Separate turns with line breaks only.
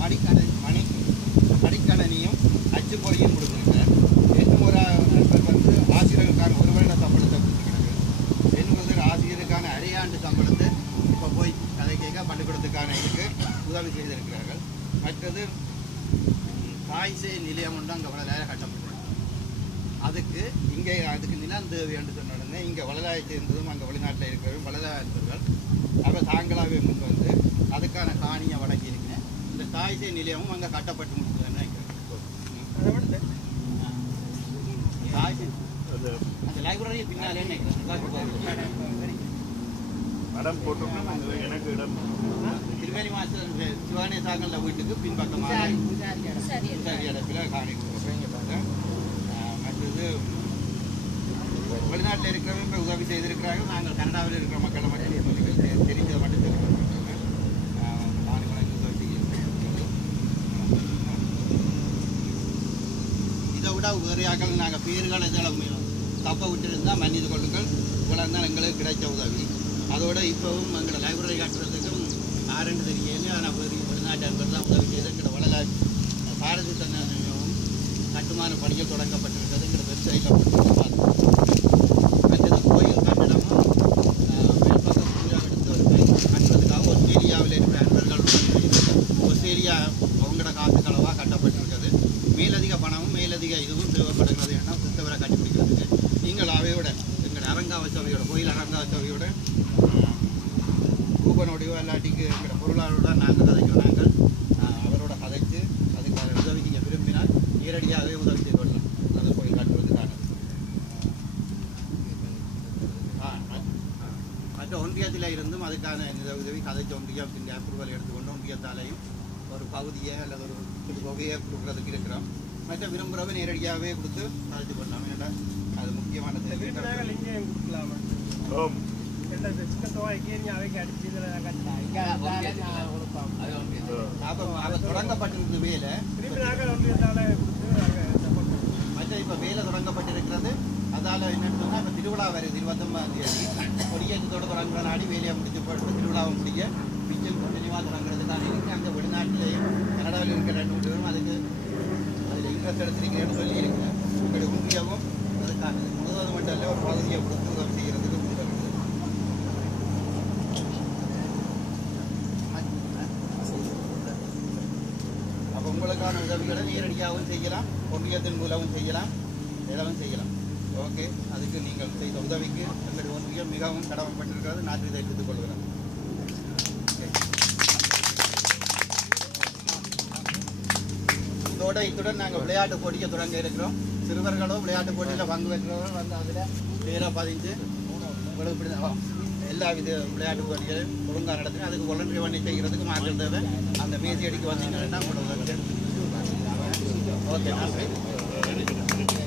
மடிக்கணி மணி மடிக்கணனியும் அச்சுப்பொறியும் sir இன்னும் ஒரு நண்பர் வந்து ஆசிரியருக்கான ஒரு வருட சம்பளத்தை கொடுத்துருக்காரு. இன்னொரு ஆசிரியருக்கான அரையாண்டு சம்பளத்தை இப்போ போய் கதை கேட்க பள்ளிக்கூடத்துக்கான இதுக்கு உதவி செய்திருக்கிறார்கள். மற்றது ம், தாய்சே நிலையம் ஒன்று அங்கே வளராய கட்டப்பட்டிருக்கு அதுக்கு இங்கே அதுக்கு நிலம் தேவை என்று சொன்ன உடனே இங்கே வளராய சேர்ந்ததும் அங்கே வெளிநாட்டில் இருக்கிறவங்க வளராயர்கள் அவர் தாங்களாகவே முன் வந்து அதுக்கான காணியை வழங்கி தாய்சே நிலையமும் அங்கே கட்டப்பட்டு முடிச்சதுன்னு நினைக்கிறேன். அந்த லைப்ரரி பின்னாலே நினைக்கிறேன்.
படம் போட்டோம்னா எனக்கு இடம்.
திருமணி மாஸ்டர் சிவானி சாங்கல்ல வீட்டுக்கு பின்பக்கமாக இடத்துல காணி மற்றது வெளிநாட்டில் இருக்கிறவங்க இப்ப உதவி செய்திருக்கிறாங்க நாங்கள் கனடாவில் இருக்கிற மக்களை மட்டும் சொல்லி தெ- தெரிஞ்சதை மட்டும் தெரிவிக்கிறோம் நான் உனக்கு உதவி செய்கிறேன். இதை விட வேறையாக்கள் நாங்கள் பேர்கள் இதெல்லாம் தப்ப விட்டுருந்தால் மன்னித்து கொள்ளுங்கள். இவ்வளோ தான் எங்களுக்கு கிடைச்ச உதவி. அதோட இப்போவும் எங்களை லைப்ரரி கட்டுறதுக்கும் ஆரண்டு தெரியல ஆனால் வேறு வெளிநாட்டு அன்பர் தான் உதவி செய்து எங்களோட வளர பாரதி தன்னும் கட்டுமான பணிகள் தொடங்கப்பட்டிருக்கிறது எங்களோட வெப்சைட்டில் பணமும் மேலதிக இதுவும் தேவைப்படுகிறது என சித்தவரை கண்டுபிடிக்கிறதுக்கு நீங்கள் அவையோட எங்கள் அரங்காவ சபையோட கோயில் அரங்காவ சபையோட ரூபனோடையோ இல்லாட்டிக்கு எங்களோட பொருளாளரோட நாங்கள் கதைக்கிறோம் நாங்கள் அவரோட கதைச்சு அதுக்கான உதவி நீங்கள் விரும்பினால் நேரடியாகவே உதவி செய்து கொள்ளலாம். அது கோயில் கட்டுவதற்கான மற்ற ஒன்றியத்தில் இருந்தும் அதுக்கான இந்த உதவி கதைச்ச ஒன்றியத்தின் அப்ரூவல் எடுத்துக்கொண்டு ஒன்றியத்தாலையும் ஒரு பகுதியை அல்லது ஒரு தொகையை கொடுக்குறதுக்கு இருக்கிறோம். மற்ற விரும்புகிறவங்க நேரடியாகவே கொடுத்து பண்ணலாம் ஏன்னா அது முக்கியமான
சின்ன
தொடங்கப்பட்டிருந்த வேலை. மற்ற இப்போ வேலை தொடங்கப்பட்டிருக்கிறது. அதால் என்னன்னு இப்போ திருவிழா வருது இருபத்தொம்பதாம் தேதி. கொடியேற்றத்தோட தொடங்குற நாடி வேலையை முடிச்சு போட்டு திருவிழாவை முடிய மிச்சம் தெளிவாக தொடங்குறதுக்கான இருக்கு அங்கே வெளிநாட்டிலேயும் கனடாவில் இருக்கிற ரெண்டு மூணு பேரும் அதுக்கு அதில் எடுத்திருக்கிறேன்னு உங்களுடைய ஒன்றியமும் அதுக்கான முழுவதும் மட்டும் இல்லை ஒரு பகுதியை கொடுத்து உதவி செய்கிறதுக்கு முன்வருது. அப்போ உங்களுக்கான உதவிகளை நேரடியாகவும் செய்யலாம் ஒன்றியத்தின் மூலமும் செய்யலாம் எதவும் செய்யலாம் ஓகே அதுக்கு நீங்கள் செய்த உதவிக்கு எங்களுடைய ஒன்றியம் மிகவும் கடமைப்பட்டிருக்கிறது நான் இதை எடுத்துக் இதோட இத்துடன் நாங்கள் விளையாட்டு போட்டியை தொடங்க இருக்கிறோம். சிறுவர்களோ விளையாட்டு போட்டியில் பங்கு பெற்றவர்கள் வந்து அதில் பேராக பதிஞ்சு உங்களுக்கு இப்படி எல்லா வித விளையாட்டு போட்டிகளையும் ஒழுங்காக நடத்தி அதுக்கு volunteer பண்ணி செய்கிறதுக்கு மாற்றம் தேவை. அந்த மேசி அடிக்கு வந்தீங்கன்னா உங்களோட ஓகே நன்றி.